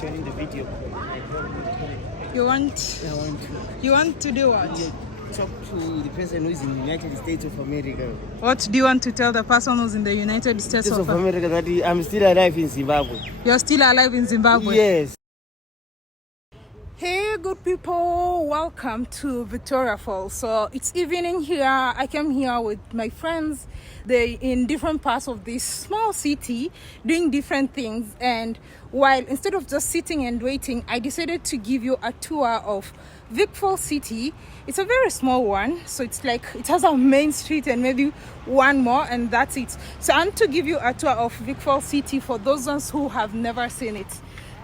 Joining the video. You want? I want to. You want to do what? Talk to the person who is in the United States of America. What do you want to tell the person who's in the United States of America that I'm still alive in Zimbabwe? You're still alive in Zimbabwe? Yes. Hey good people, welcome to Victoria Falls. So it's evening here. I came here with my friends. They're in different parts of this small city doing different things, and while instead of just sitting and waiting, I decided to give you a tour of Vic Falls City. It's a very small one, so it's like it has a main street and maybe one more, and that's it. So I want to give you a tour of Vic Falls City for those ones who have never seen it.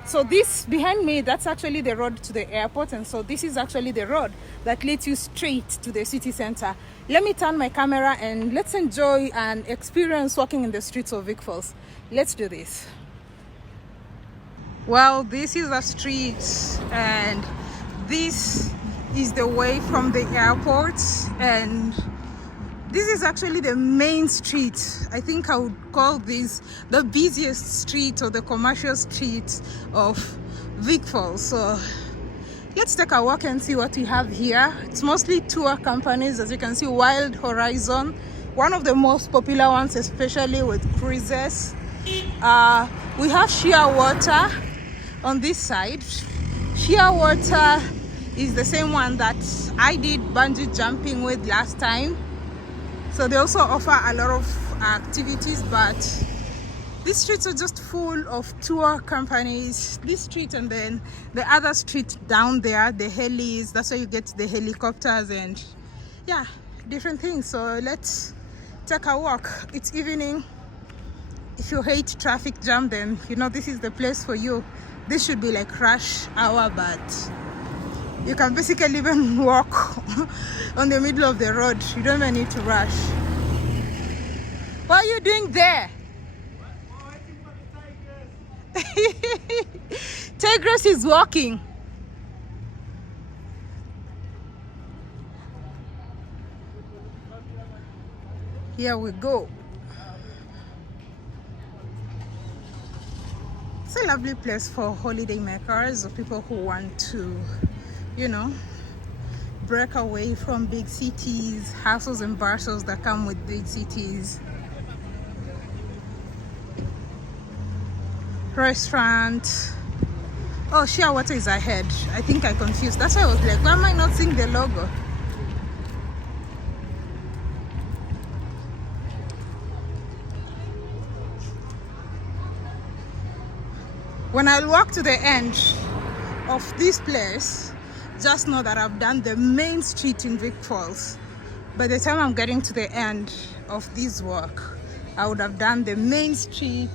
So this behind me, that's actually the road to the airport, and so this is actually the road that leads you straight to the city center. Let me turn my camera and let's enjoy and experience walking in the streets of Vic Falls. Let's do this. Well, this is a street, and this is the way from the airport, and this is actually the main street. I think I would call this the busiest street or the commercial street of Vic Falls. So let's take a walk and see what we have here. It's mostly tour companies, as you can see. Wild Horizon, one of the most popular ones, especially with cruises. We have Sheer Water on this side. Sheer Water is the same one that I did bungee jumping with last time. So they also offer a lot of activities, but these streets are just full of tour companies. This street, and then the other street down there, the helis, that's where you get the helicopters and yeah, different things. So let's take a walk. It's evening. If you hate traffic jam, then you know this is the place for you. This should be like rush hour, but you can basically even walk on the middle of the road. You don't even need to rush. What are you doing there? TIGRESS is walking. Here we go. It's a lovely place for holiday makers or people who want to, you know, break away from big cities, hustles and bustles that come with big cities. Restaurant. Oh, Sheer Water is ahead. I think I confused. That's why I was like, why am I not seeing the logo? When I walk to the end of this place, just know that I've done the main street in Vic Falls. By the time I'm getting to the end of this walk, I would have done the main street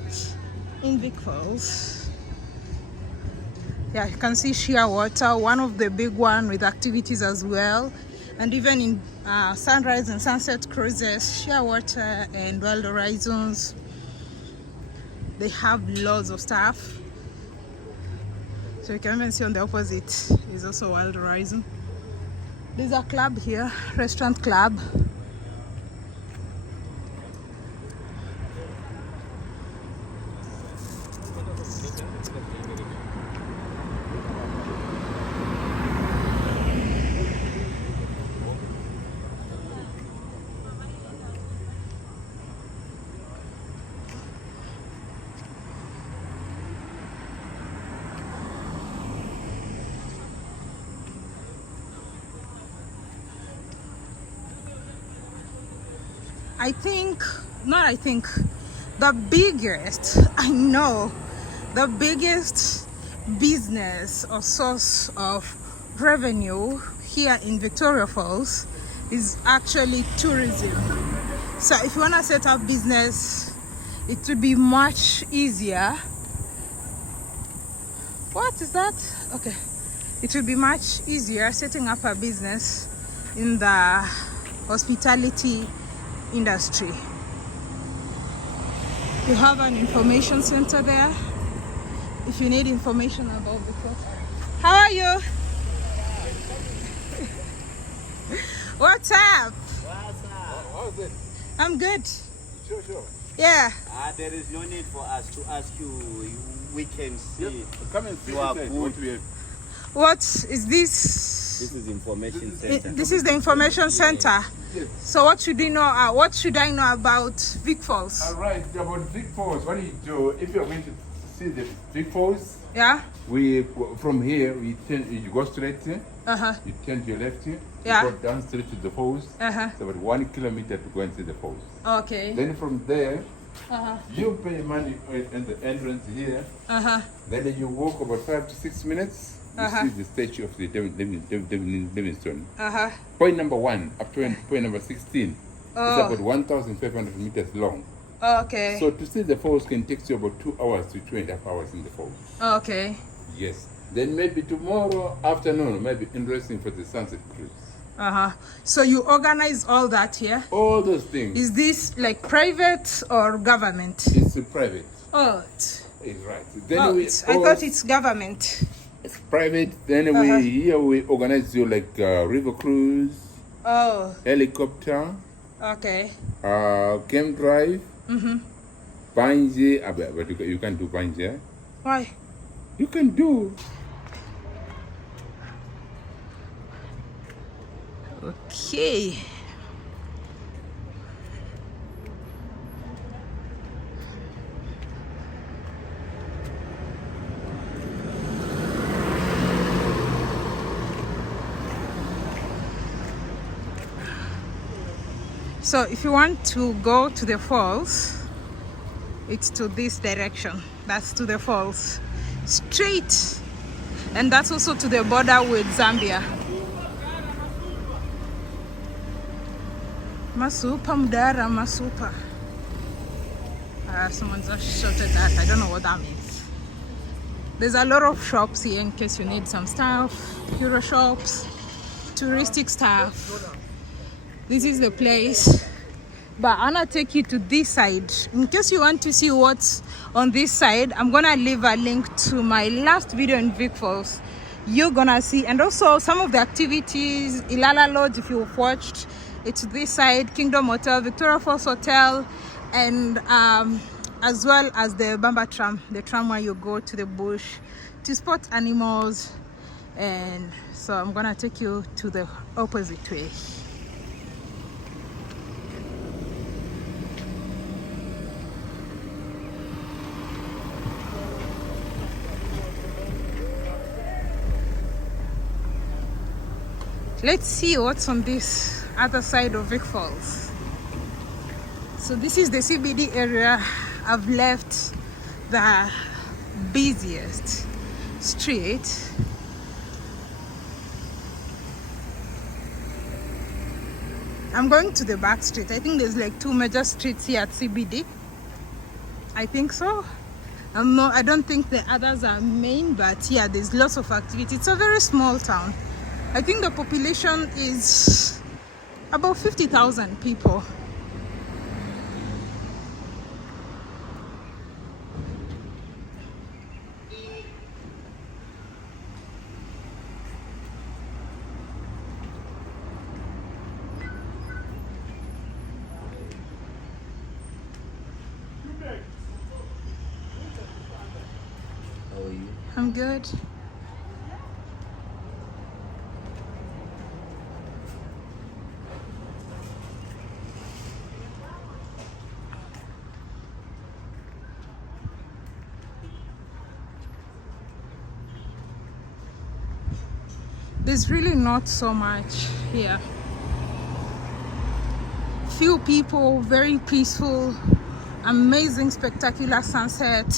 in Vic Falls. Yeah, you can see Sheer Water, one of the big one with activities as well, and even in sunrise and sunset cruises, Sheer Water and Wild Horizons, they have loads of stuff. So you can even see on the opposite is also Wild Horizon. There's a club here, restaurant club. The biggest, I know, the biggest business or source of revenue here in Victoria Falls is actually tourism. So if you want to set up business, it would be much easier. What is that? Okay. It would be much easier setting up a business in the hospitality industry. You have an information center there if you need information about the course. How are you? What's up? How's it? I'm good. Sure. Yeah. There is no need for us to ask you. we can see. Come and see You are inside good. what we have. What is this? This is information center. This is the information center. Yes. So what should we know? What should I know about Vic Falls? All right, about Vic Falls, what do you do? If you're going to see the Vic Falls, Yeah. we from here you go straight, you turn to your left, Yeah. you go down straight to the falls. It's about 1 kilometer to go and see the falls. Okay. Then from there, you pay money at the entrance here. Then you walk about 5 to 6 minutes. You see the statue of the Livingstone. Point number 1 up to point number 16. It's about 1,500 meters long. Okay. So to see the falls can take you about 2 hours to 2.5 hours in the falls. Okay. Yes. Then maybe tomorrow afternoon, maybe interesting for the sunset cruise. So you organize all that here? All those things. Is this like private or government? It's private. Oh, It's right. Then I thought it's government. it's private. Then we organize you like river cruise, Oh, helicopter, okay. camp drive, bungee. But you can't do bungee. Why? You can do. Okay. So if you want to go to the falls, it's to this direction. That's to the falls. Straight. And that's also to the border with Zambia. Masupa Mudara Masupa. Someone just shouted that. I don't know what that means. There's a lot of shops here in case you need some stuff. Euro shops, touristic stuff. This is the place. But I'm gonna take you to this side. In case you want to see what's on this side, I'm gonna leave a link to my last video in Vic Falls. You're gonna see, and also some of the activities, Ilala Lodge, if you've watched, it's this side, Kingdom Hotel, Victoria Falls Hotel, and as well as the Bamba tram, the tram where you go to the bush to spot animals. And so I'm gonna take you to the opposite way. Let's see what's on this other side of Vic Falls. So this is the CBD area. I've left the busiest street. I'm going to the back street. I think there's like 2 major streets here at CBD. I think so. I don't think the others are main, but yeah, there's lots of activity. It's a very small town. I think the population is about 50,000 people. How are you? I'm good. There's really not so much here. Few people, very peaceful, amazing, spectacular sunset.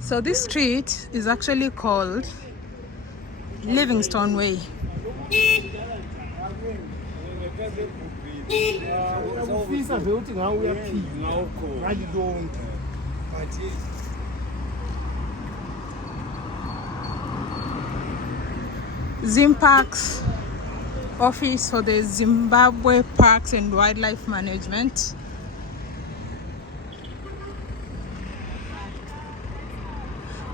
So this street is actually called Livingstone Way. Zimparks office for the Zimbabwe Parks and Wildlife Management.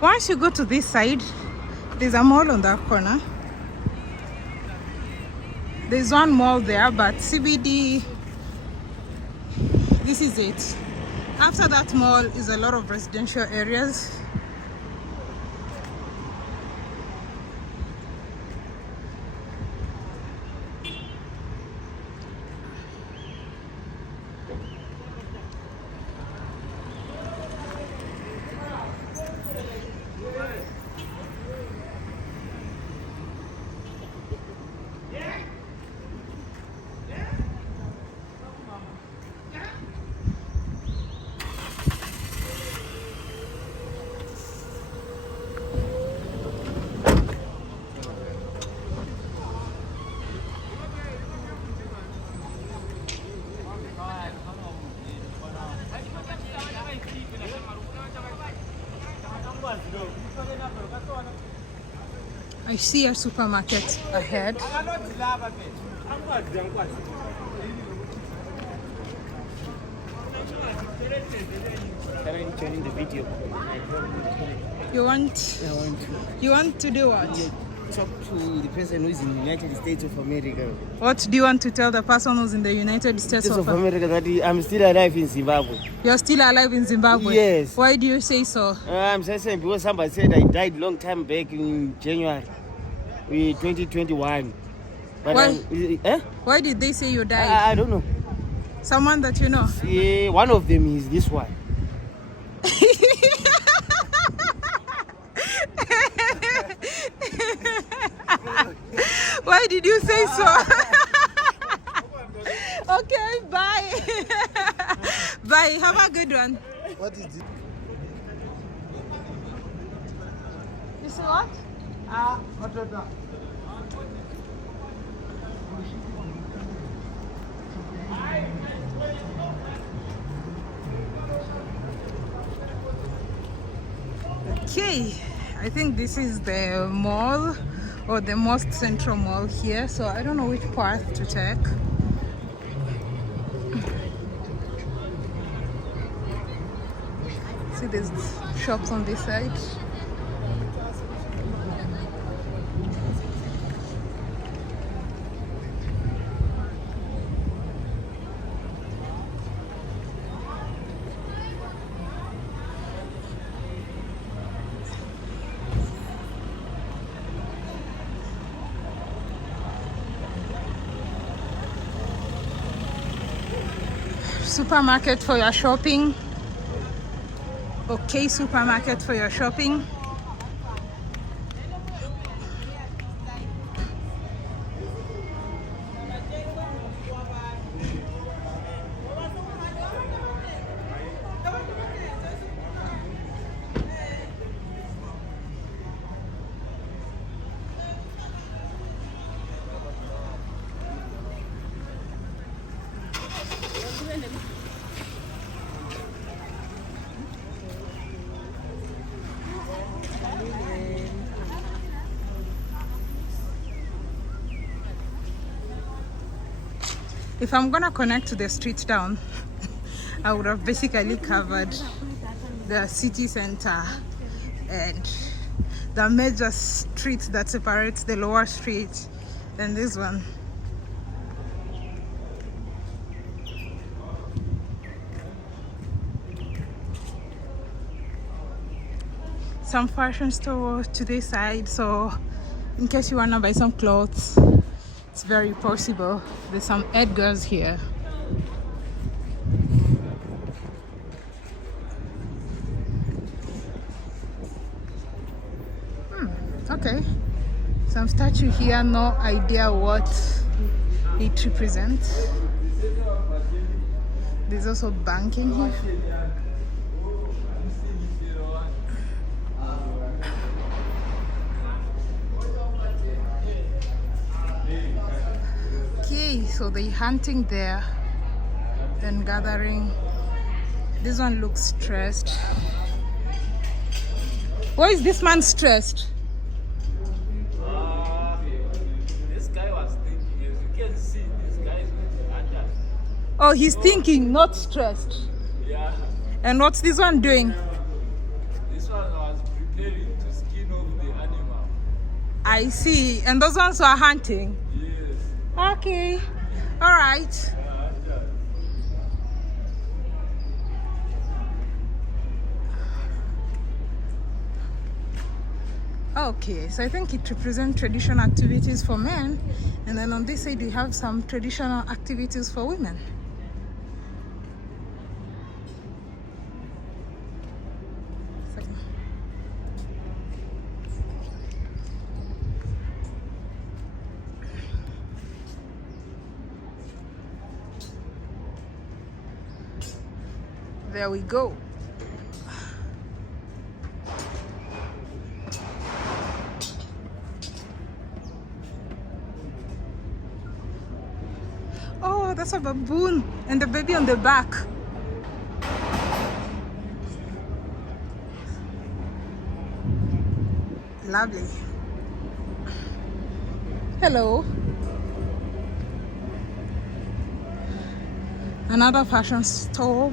Once you go to this side, there's a mall on that corner. There's one mall there, but CBD, this is it. After that mall is a lot of residential areas. I see a supermarket ahead. Joining the video. You want? I want to. You want to do what? Talk to the person who is in the United States of America. What do you want to tell the person who's in the United States of America that I'm still alive in Zimbabwe. You're still alive in Zimbabwe? Yes. Why do you say so? I'm saying because somebody said I died long time back in January 2021. But Why? Why did they say you died? I don't know. Someone that you know? Yeah, one of them is this one. Why did you say so? Okay, bye. Bye. Have a good one. What is it? You see what? Okay, I think this is the mall or the most central mall here, so I don't know which path to take. See, there's shops on this side. Supermarket for your shopping. Okay, supermarket for your shopping. If I'm gonna connect to the street down, I would have basically covered the city center and the major street that separates the lower street and this one. Some fashion store to this side, so in case you wanna buy some clothes, it's very possible. There's some Edgars here. Okay. Some statue here, no idea what it represents. There's also banking here. Okay, so they're hunting there, then gathering. This one looks stressed. Why is this man stressed? This guy was thinking, as you can see, this guy is going to hunt us. Oh, he's thinking, not stressed. Yeah. And what's this one doing? This one was preparing I see. And those ones were hunting? Yes. Okay. All right. Okay, so I think it represents traditional activities for men, and then on this side we have some traditional activities for women. There we go. Oh, that's a baboon and the baby on the back. Lovely. Hello. Another fashion store.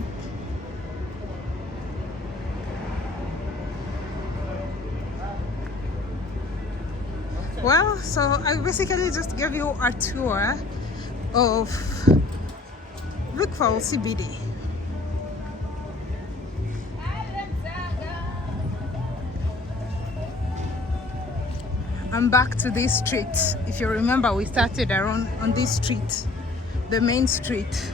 Well, so I basically just gave you a tour of Brookville CBD. I'm back to this street. If you remember, we started around on this street, the main street.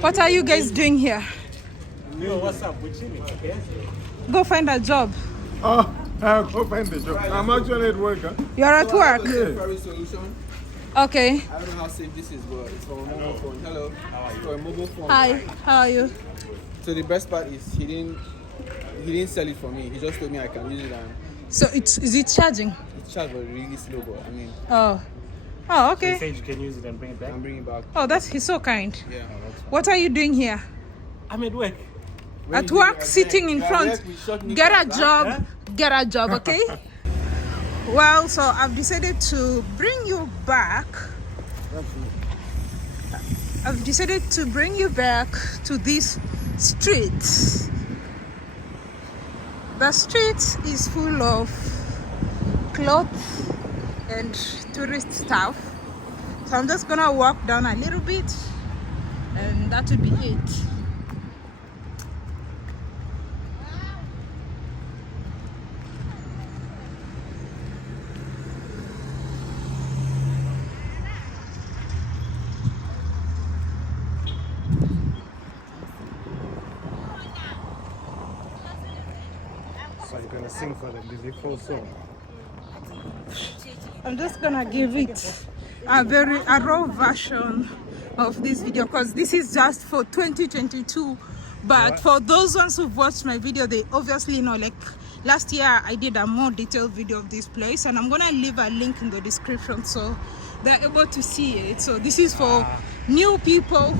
What are you guys doing here? Yo, what's up? We're chilling, okay? Go find a job. Oh, go find the job. I'm actually at work. Huh? You're at work? Temporary solution. Okay. I don't know how safe this is, but it's for a mobile phone. Hello. It's for a mobile phone. Hi, how are you? So the best part is he didn't sell it for me. He just told me I can use it and So is it charging? it's charged but really slow, but I mean Oh, He okay. said you can use it and bring it back. I'm bringing it back. Oh, he's so kind. Yeah. What are you doing here? I'm at work. At work, sitting in front. Get a job. Get a job, okay? Well, so I've decided to bring you back. I've decided to bring you back to this street. The street is full of clothes and tourist stuff. So I'm just gonna walk down a little bit and that would be it. So you're gonna sing for them. Did they fall so? I'm just gonna give it a raw version of this video because this is just for 2022, but for those ones who've watched my video, they obviously know, like last year I did a more detailed video of this place, and I'm gonna leave a link in the description so they're able to see it. So this is for new people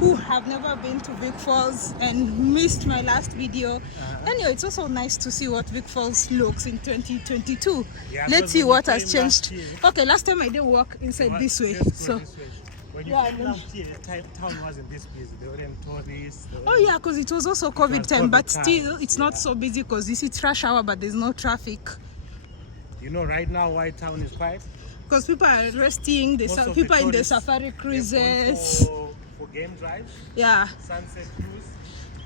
who have never been to Big Falls and missed my last video. Anyway, it's also nice to see what Big Falls looks in 2022. Yeah, let's see what has came changed. last year. Okay, last time I didn't walk inside this way, Let's go so this way. When you Yeah, came last year, town wasn't this busy. There weren't tourists. oh yeah, because it was also COVID was time, but COVID time, still it's not so busy because this is rush hour, but there's no traffic You know, right now, why town is quiet? because people are resting. Most of People in the tourists, safari they're going cruises, for game drives, yeah, sunset cruise.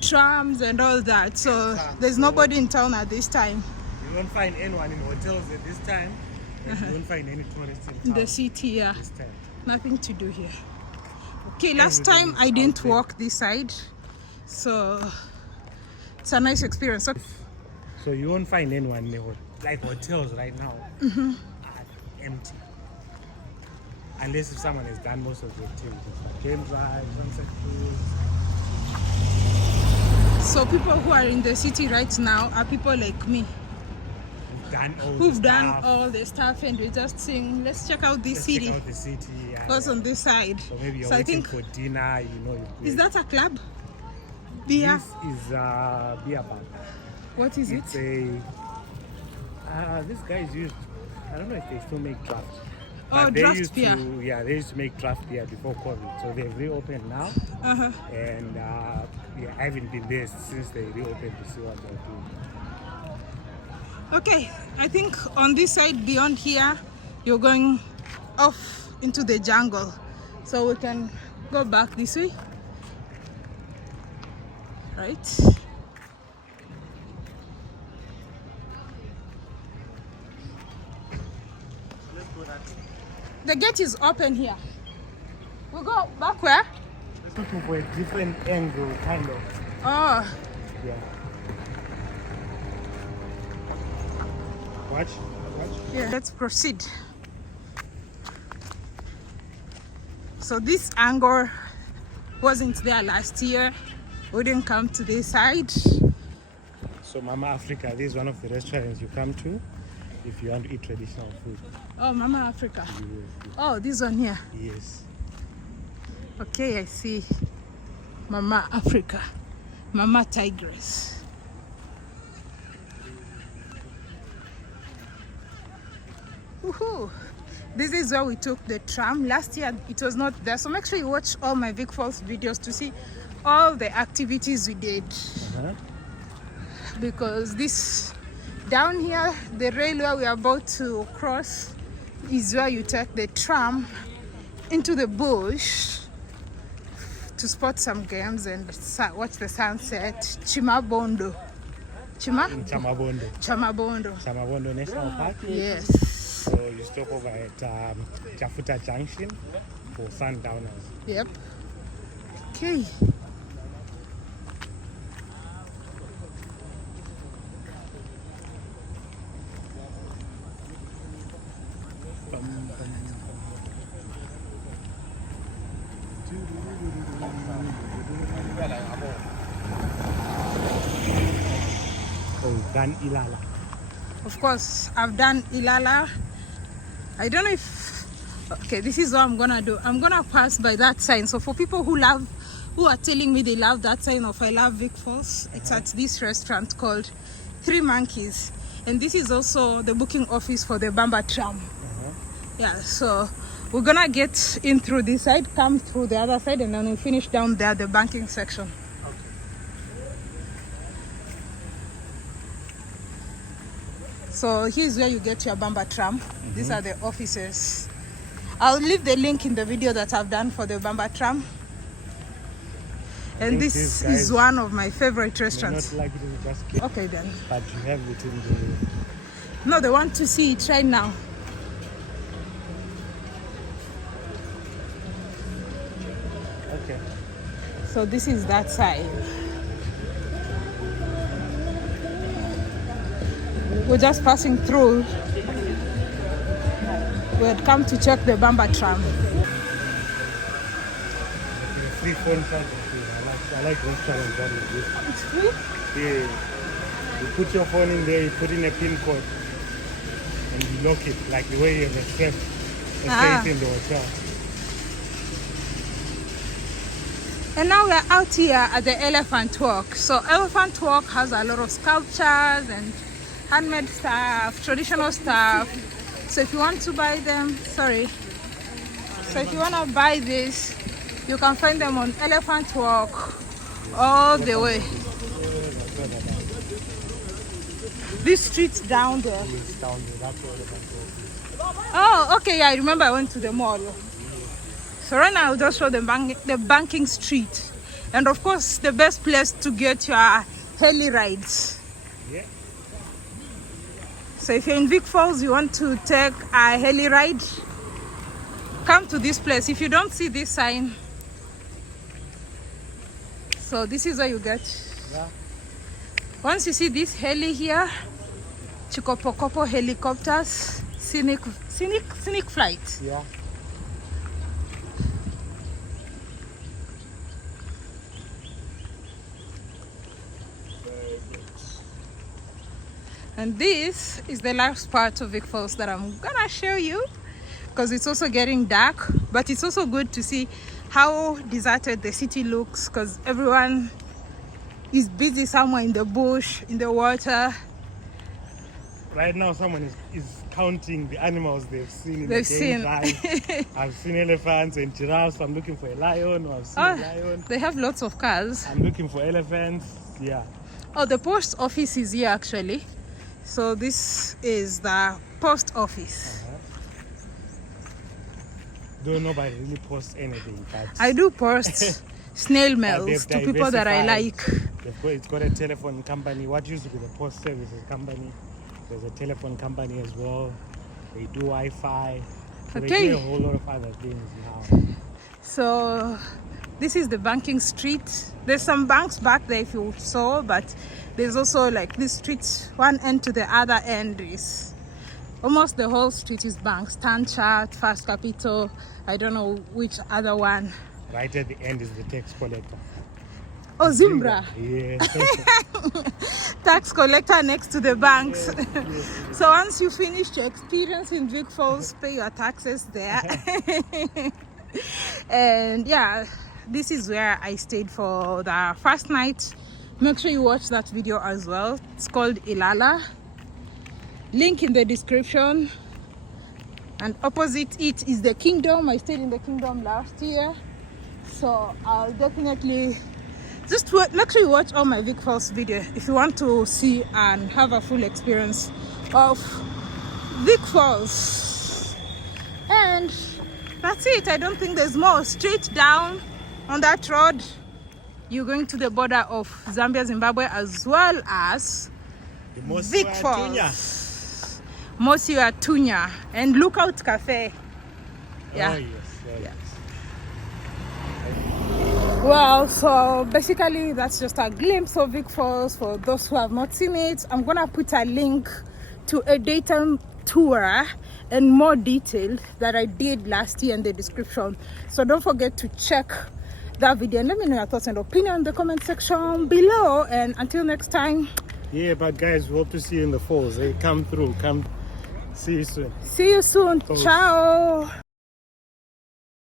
trams and all that. So Trams. there's nobody in town at this time. You won't find anyone in hotels at this time. And you won't find any tourists in In town the city, yeah, this time. nothing to do here. Okay, last time I didn't walk this side, so it's a nice experience. So you won't find anyone in the like hotels right now are empty. Unless if someone has done most of the activities, like game drive, sunset cruise. So So people who are in the city right now are people like me, who've done all the stuff, and we're just saying, let's check out this city. Check out the city. Goes on this side. So maybe you're I waiting think for dinner, you know. Is that a club? Beer? This is a beer bar. What is It's it? These guys used, I don't know if they still make draft. Oh, But they draft used beer. they used to make draft beer before COVID. So they've reopened now. And I haven't been there since they reopened to see what they're doing. Okay, I think on this side beyond here, you're going off into the jungle. So we can go back this way. Right? The gate is open here. We go back where? Looking for a different angle, kind of. Oh, Yeah. Watch. yeah. Let's proceed. So this angle wasn't there last year. We didn't come to this side. So Mama Africa, this is one of the restaurants you come to if you want to eat traditional food. Oh, Mama Africa. Yes. Oh, this one here. Yes. Okay, I see. Mama Africa. Mama Tigress. Woohoo! This is where we took the tram. Last year it was not there. So make sure you watch all my Vic Falls videos to see all the activities we did. Because this down here, the railway we are about to cross is where you take the tram into the bush to spot some games and watch the sunset. Chamabondo. Chamabondo. Chamabondo. Chamabondo National Park. Yes. So you stop over at Chafuta Junction for sundowners. Yep. Okay. Oh, Dan Ilala. Of course, I've done Ilala. I don't know if... Okay, this is what I'm gonna do. I'm gonna pass by that sign. So for people who are telling me they love that sign of I love Vic Falls, it's at this restaurant called Three Monkeys. And this is also the booking office for the Bamba tram. Yeah, so we're gonna get in through this side, come through the other side, and then we'll finish down there, the banking section. So here's where you get your Bamba tram. These are the offices. I'll leave the link in the video that I've done for the Bamba tram. And this is one of my favorite restaurants. Not like it is just cake, Okay then. but you have it in the... No, they want to see it right now. Okay. So this is that side. We're just passing through. We had come to check the Bamba tram. Free phone charger. I like restaurants that is this. It's free? Yeah. You put your phone in there, you put in a PIN code, and you lock it like the way you have a safe in the hotel. And now we're out here at the Elephant Walk. So Elephant Walk has a lot of sculptures and handmade stuff, traditional stuff. So if you want to buy them, so if you want to buy this, you can find them on Elephant Walk all the way. This street's down there. It's down there, that's all the control. Oh, okay, yeah, I remember I went to the mall. So right now I'll just show the banking street. And of course, the best place to get your heli rides. Yeah. So if you're in Vic Falls, you want to take a heli ride, come to this place. If you don't see this sign, so this is where you get. Yeah. Once you see this heli here, Chikopokopo helicopters, scenic flight. Yeah. And this is the last part of Vic Falls that I'm gonna show you, because it's also getting dark, but it's also good to see how deserted the city looks, because everyone is busy somewhere in the bush, in the water. Right now, someone is counting the animals they've seen in the day drive. I've seen elephants and giraffes. I'm looking for a lion, or I've seen a lion. They have lots of cars. I'm looking for elephants. Yeah. Oh, the post office is here actually. So this is the post office. Though nobody really posts anything, but I do post snail mails to people that I like. It's got a telephone company. What used to be the post services company, there's a telephone company as well. They do Wi-Fi. So they do a whole lot of other things now. So this is the banking street. There's some banks back there if you saw, but there's also like this street, one end to the other end is almost the whole street is banks. Tanchart, First Capital, I don't know which other one. Right at the end is the tax collector. Oh, Zimbra. Yeah. Tax collector next to the banks. So once you finish your experience in Vic Falls, pay your taxes there. And yeah, this is where I stayed for the first night. Make sure you watch that video as well. It's called Ilala. Link in the description. And opposite it is the Kingdom. I stayed in the Kingdom last year. So I'll definitely just make sure you watch all my Vic Falls video if you want to see and have a full experience of Vic Falls. And that's it. I don't think there's more. Straight down on that road, you're going to the border of Zambia, Zimbabwe, as well as Vic Falls. Mosiwa Tunya and Lookout Cafe. Yeah. Oh, yes. Yeah. Well, so basically that's just a glimpse of Vic Falls for those who have not seen it. I'm gonna put a link to a daytime tour and more detail that I did last year in the description. So don't forget to check that video and let me know your thoughts and opinion in the comment section below. And until next time. Yeah, but guys, we hope to see you in the falls. Hey, come through. Come. See you soon. See you soon. Falls. Ciao.